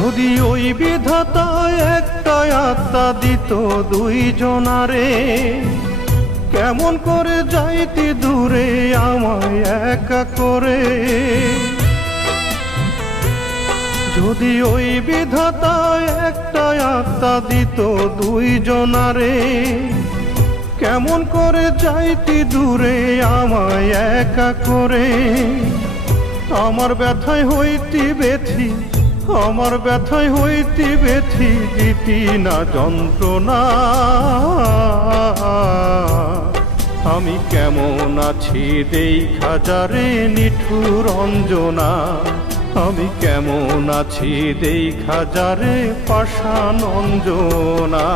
যদি ওই বিধাতা একটা আত্মা দিত দুইজনারে, কেমন করে যাইতি দূরে আমায় একা করে। যদি ওই বিধাতা একটা আত্মা দিত দুইজনারে, কেমন করে যাইতি দূরে আমায় একা করে। আমার ব্যথায় হইতি ব্যথি, আমার ব্যথায় হইতি ব্যথি, দিতি না যন্ত্রণা। আমি কেমন আছি দেখা যারে নিঠুর অঞ্জনা, আমি কেমন আছি দেখা যারে পাষাণ অঞ্জনা।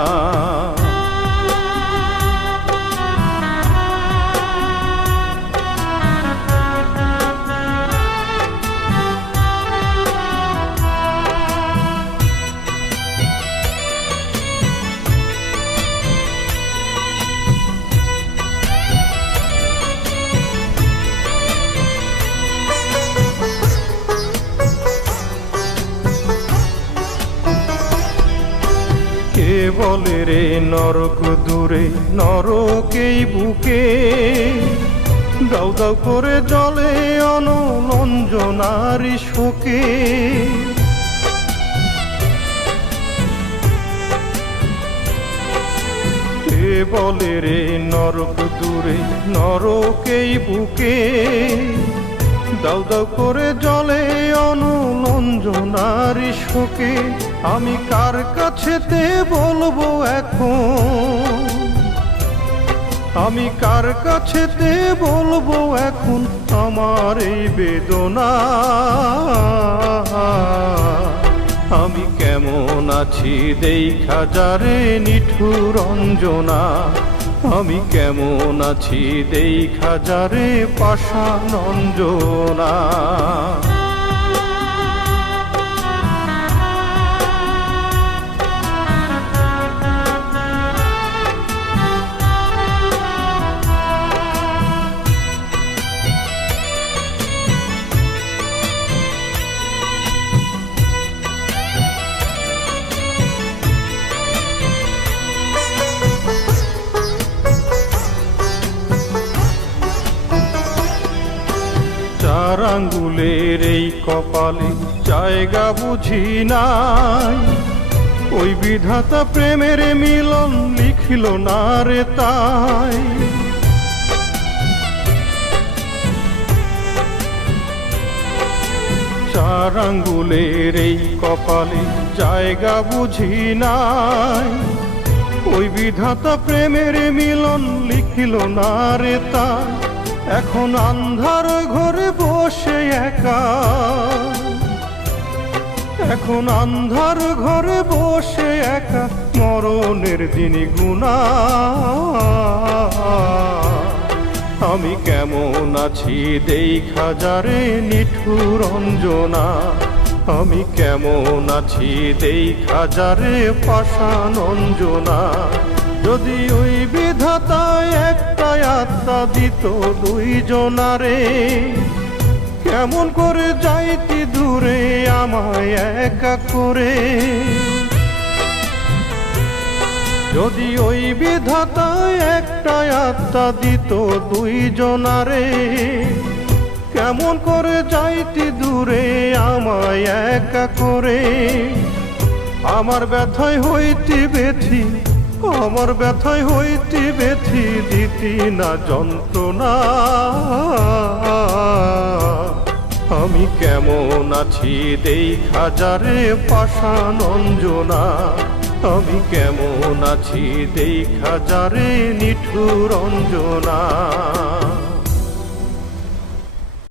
কে বলে রে নরক দূরে, নরকেই বুকে দাউ দাউ করে জলে অনল অঞ্জনারি শোকে। কে বলে রে নরক দূরে, নরকেই বুকে দাউ দাউ করে জলে অনল অঞ্জনারি শোকে। আমি কার কাছেতে বলবো এখন, আমি কার কাছেতে বলবো এখন আমার এই বেদনা। আমি কেমন আছি দেখা যারে নিঠুর অঞ্জনা, আমি কেমন আছি দেখা যারে পাষাণ অঞ্জনা। চার আঙ্গুলের এই কপালে জায়গা বুঝি নাই, ওই বিধাতা প্রেমের মিলন লিখিল না রে তাই। চার আঙ্গুলের এই কপালে জায়গা বুঝি নাই, ওই বিধাতা প্রেমের মিলন লিখিল না রে তাই। এখন আন্ধার ঘরে বসে একা, এখন আন্ধার ঘরে বসে একা মরণের দিন গুনা। আমি কেমন আছি দেখা যারে নিঠুর অঞ্জনা, আমি কেমন আছি দেখা যারে পাষাণ অঞ্জনা। যদি ওই বিধাতা একটা আত্মা দিত দুইজনারে, কেমন করে যাইতি দূরে আমায় একা করে। যদি ওই বিধাতা একটা আত্মা দিত দুইজনারে, কেমন করে যাইতি দূরে আমায় একা করে। আমার ব্যথায় হইতি ব্যথি, আমার ব্যথায় হইতি ব্যথি, দিতি না যন্ত্রণা। আমি কেমন আছি দেখা যারে পাষাণ অঞ্জনা, আমি কেমন আছি দেখা যারে নিঠুর অঞ্জনা।